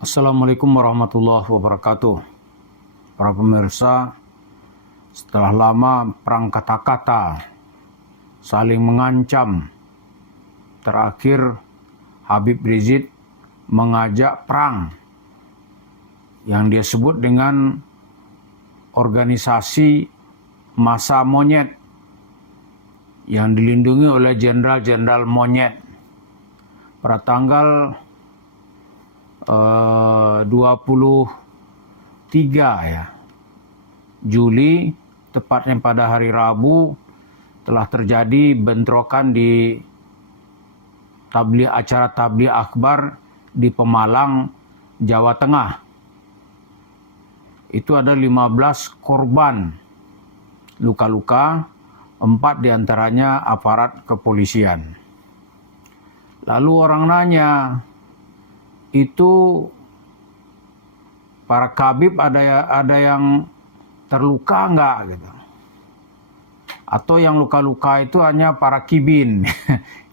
Assalamualaikum warahmatullahi wabarakatuh. Para pemirsa, setelah lama perang kata-kata, saling mengancam, terakhir Habib Rizik mengajak perang yang dia sebut dengan organisasi massa monyet yang dilindungi oleh jenderal-jenderal monyet. Pada tanggal 23 Juli, tepatnya pada hari Rabu, telah terjadi bentrokan di acara tabligh akbar di Pemalang, Jawa Tengah. Itu ada 15 korban luka-luka, 4 diantaranya aparat kepolisian. Lalu orang nanya, itu para kabib ada yang terluka enggak gitu? Atau yang luka-luka itu hanya para kibin?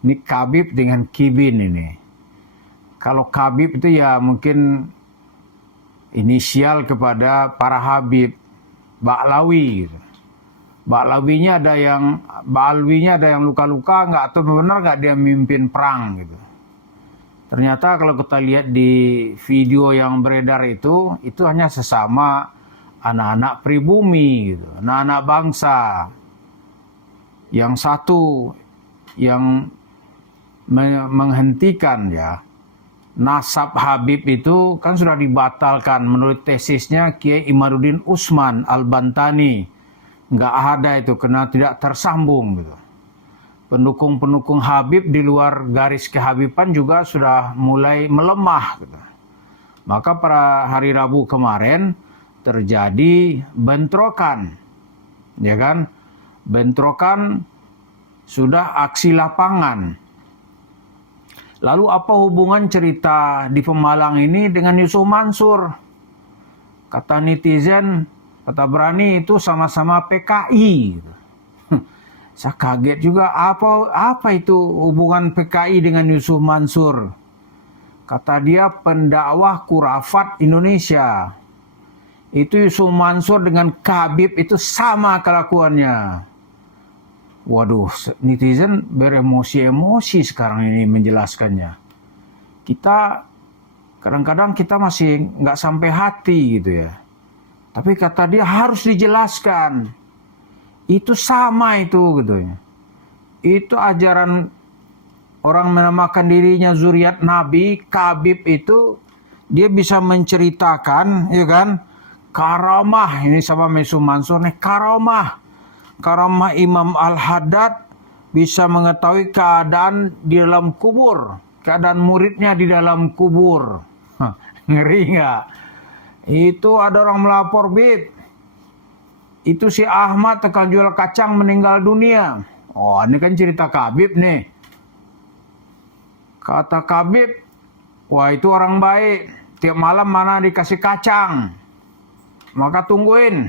Ini kabib dengan kibin ini. Kalau kabib itu ya mungkin inisial kepada para habib, Ba'lawi gitu. Ba'lawinya ada yang luka-luka enggak, atau benar enggak dia mimpin perang gitu. Ternyata kalau kita lihat di video yang beredar itu hanya sesama anak-anak pribumi gitu, anak-anak bangsa. Yang satu yang menghentikan nasab Habib itu kan sudah dibatalkan menurut tesisnya Kiai Imaduddin Usman Al-Bantani. Nggak ada itu karena tidak tersambung gitu. Pendukung-pendukung Habib di luar garis kehabiban juga sudah mulai melemah gitu. Maka pada hari Rabu kemarin terjadi bentrokan. Ya kan? Bentrokan sudah aksi lapangan. Lalu apa hubungan cerita di Pemalang ini dengan Yusuf Mansur? Kata netizen, kata berani itu sama-sama PKI gitu. Saya kaget juga apa itu hubungan PKI dengan Yusuf Mansur. Kata dia pendakwah khurafat Indonesia. Itu Yusuf Mansur dengan Habib itu sama kelakuannya. Waduh, netizen beremosi-emosi sekarang ini menjelaskannya. Kita kadang-kadang kita masih nggak sampai hati gitu ya. Tapi kata dia harus dijelaskan. Itu sama itu gitu ya. Itu ajaran orang menamakan dirinya zuriat Nabi, Habib itu dia bisa menceritakan ya kan karamah ini sama Yusuf Mansur nih, karamah Imam Al-Haddad bisa mengetahui keadaan di dalam kubur, keadaan muridnya di dalam kubur. Ngeri nggak? Itu ada orang melapor, Bib, itu si Ahmad tukang jual kacang meninggal dunia. Oh, ini kan cerita Habib nih. Kata Habib, wah itu orang baik. Tiap malam mana dikasih kacang. Maka tungguin.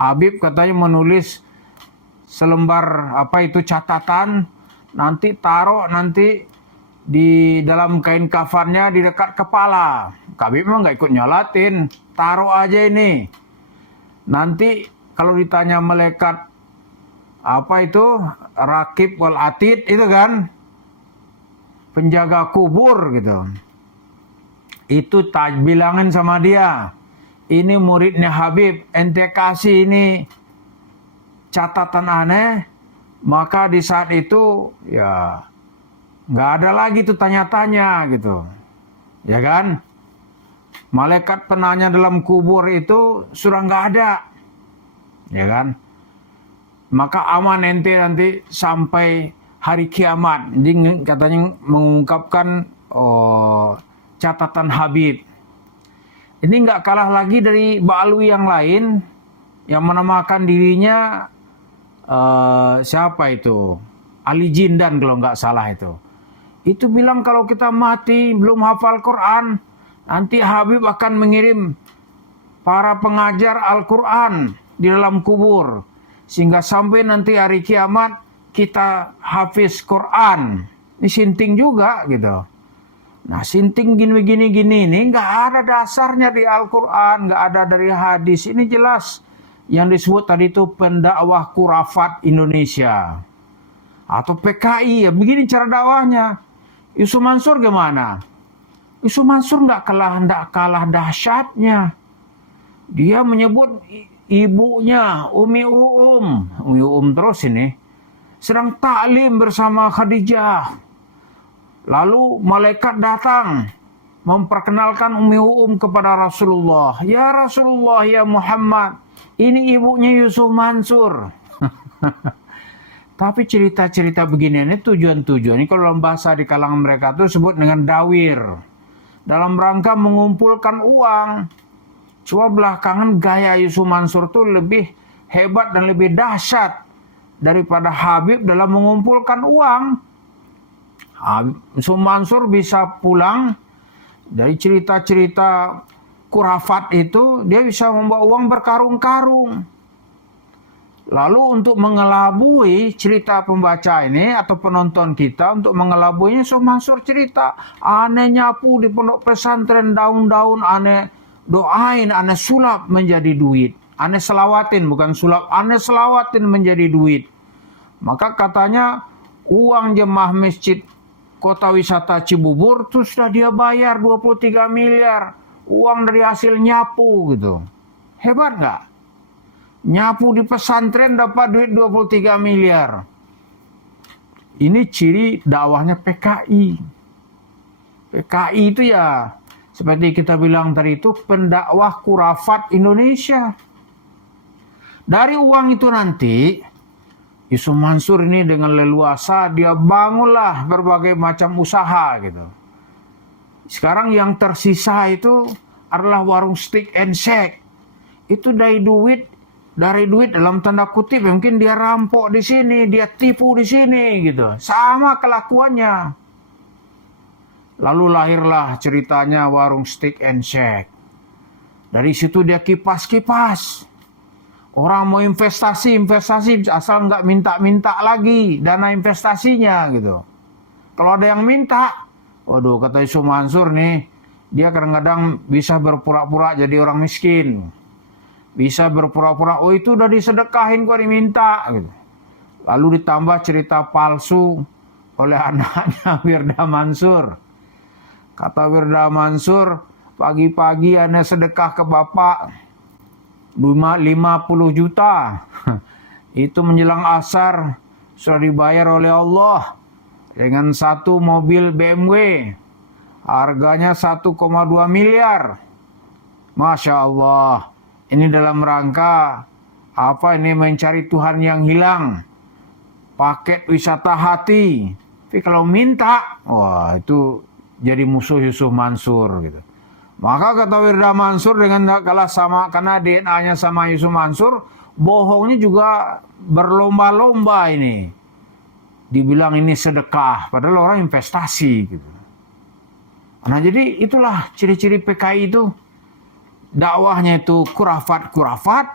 Habib katanya menulis selembar catatan. Nanti taruh di dalam kain kafannya di dekat kepala. Habib memang nggak ikut nyolatin. Taruh aja ini. Nanti kalau ditanya malaikat Rakib wal Atid itu kan penjaga kubur gitu. Itu bilangin sama dia, ini muridnya Habib, ente kasih ini catatan aneh, maka di saat itu ya nggak ada lagi tuh tanya-tanya gitu. Ya kan? Malaikat penanya dalam kubur itu sudah nggak ada. Ya kan? Maka aman ente nanti sampai hari kiamat. Jadi katanya mengungkapkan catatan Habib. Ini nggak kalah lagi dari Ba'lawi yang lain yang menamakan dirinya siapa itu? Ali Jindan kalau nggak salah itu. Itu bilang kalau kita mati belum hafal Quran, nanti Habib akan mengirim para pengajar Al-Quran di dalam kubur. Sehingga sampai nanti hari kiamat kita hafiz Quran. Ini sinting juga gitu. Nah, sinting gini ini nggak ada dasarnya di Al-Quran, nggak ada dari hadis. Ini jelas yang disebut tadi itu pendakwah kurafat Indonesia atau PKI. Ya begini cara dakwahnya. Yusuf Mansur gimana? Yusuf Mansur nggak kalah dahsyatnya. Dia menyebut ibunya Umi Uum terus ini sedang taklim bersama Khadijah. Lalu malaikat datang memperkenalkan Umi Uum kepada Rasulullah. Ya Rasulullah, ya Muhammad, ini ibunya Yusuf Mansur. Tapi cerita-cerita beginian ini tujuan-tujuan ini kalau dalam bahasa di kalangan mereka itu disebut dengan dawir. Dalam rangka mengumpulkan uang. Cuma belakangan gaya Yusuf Mansur itu lebih hebat dan lebih dahsyat daripada Habib dalam mengumpulkan uang. Yusuf Mansur bisa pulang dari cerita-cerita kurafat itu, dia bisa membawa uang berkarung-karung. Lalu untuk mengelabui cerita pembaca ini atau penonton kita, untuk mengelabuinya Yusuf Mansur cerita, aneh nyapu di pondok pesantren daun-daun, aneh doain, aneh sulap menjadi duit. Aneh selawatin, bukan sulap, aneh selawatin menjadi duit. Maka katanya uang jemaah masjid Kota Wisata Cibubur itu sudah dia bayar 23 miliar. Uang dari hasil nyapu gitu. Hebat nggak? Nyapu di pesantren dapat duit 23 miliar. Ini ciri dakwahnya PKI. PKI itu ya seperti kita bilang tadi itu pendakwah kurafat Indonesia. Dari uang itu nanti Yusuf Mansur ini dengan leluasa dia bangunlah berbagai macam usaha gitu. Sekarang yang tersisa itu adalah warung steak and shake. Itu dari duit dalam tanda kutip mungkin dia rampok di sini, dia tipu di sini gitu. Sama kelakuannya. Lalu lahirlah ceritanya warung steak and shake. Dari situ dia kipas-kipas. Orang mau investasi asal nggak minta-minta lagi dana investasinya gitu. Kalau ada yang minta, waduh kata Yusuf Mansur nih, dia kadang-kadang bisa berpura-pura jadi orang miskin. Bisa berpura-pura, oh itu udah disedekahin kok diminta gitu. Lalu ditambah cerita palsu oleh anaknya Wirda Mansur. Kata Wirda Mansur, pagi-pagi aneh sedekah ke bapak 50 juta. Itu menjelang asar sudah dibayar oleh Allah dengan satu mobil BMW. Harganya 1,2 miliar. Masya Allah. Ini dalam rangka apa ini mencari Tuhan yang hilang. Paket wisata hati. Tapi kalau minta, wah itu jadi musuh Yusuf Mansur gitu. Maka kata Wirda Mansur dengan kalah sama karena DNA-nya sama Yusuf Mansur, bohongnya juga berlomba-lomba ini. Dibilang ini sedekah, padahal orang investasi gitu. Nah jadi itulah ciri-ciri PKI itu. Dakwahnya itu kurafat.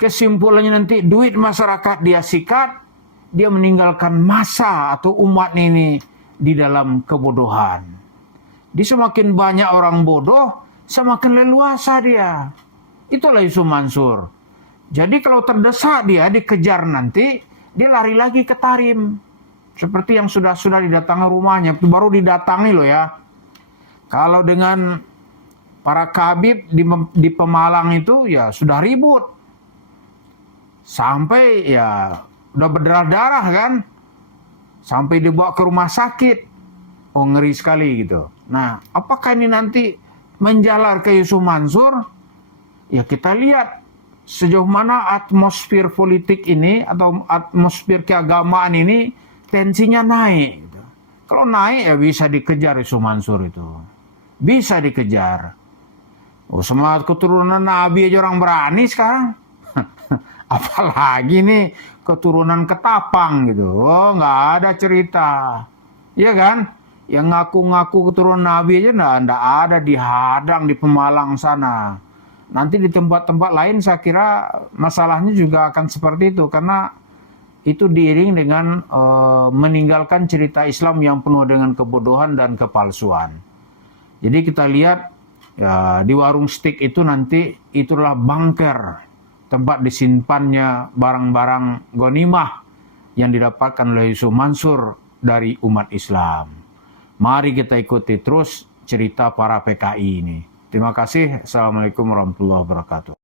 Kesimpulannya nanti duit masyarakat dia sikat, dia meninggalkan masa atau umat ini di dalam kebodohan. Di semakin banyak orang bodoh, semakin leluasa dia. Itulah Yusuf Mansur. Jadi kalau terdesak dia dikejar nanti, dia lari lagi ke Tarim. Seperti yang sudah didatangi rumahnya, baru didatangi loh ya. Kalau dengan para kabib di Pemalang itu ya sudah ribut. Sampai ya udah berdarah-darah kan. Sampai dibawa ke rumah sakit. Oh ngeri sekali gitu. Nah apakah ini nanti menjalar ke Yusuf Mansur? Ya kita lihat sejauh mana atmosfer politik ini atau atmosfer keagamaan ini tensinya naik. Gitu. Kalau naik ya bisa dikejar Yusuf Mansur itu. Bisa dikejar. Oh semangat keturunan Nabi aja orang berani sekarang. Apalagi nih keturunan Ketapang gitu. Oh nggak ada cerita. Iya kan? Yang ngaku-ngaku keturunan Nabi aja nggak ada, dihadang di Pemalang sana. Nanti di tempat-tempat lain saya kira masalahnya juga akan seperti itu. Karena itu diiring dengan meninggalkan cerita Islam yang penuh dengan kebodohan dan kepalsuan. Jadi kita lihat ya, di warung steak itu nanti itulah bunker, tempat disimpannya barang-barang ghanimah yang didapatkan oleh Yusuf Mansur dari umat Islam. Mari kita ikuti terus cerita para PKI ini. Terima kasih. Assalamualaikum warahmatullahi wabarakatuh.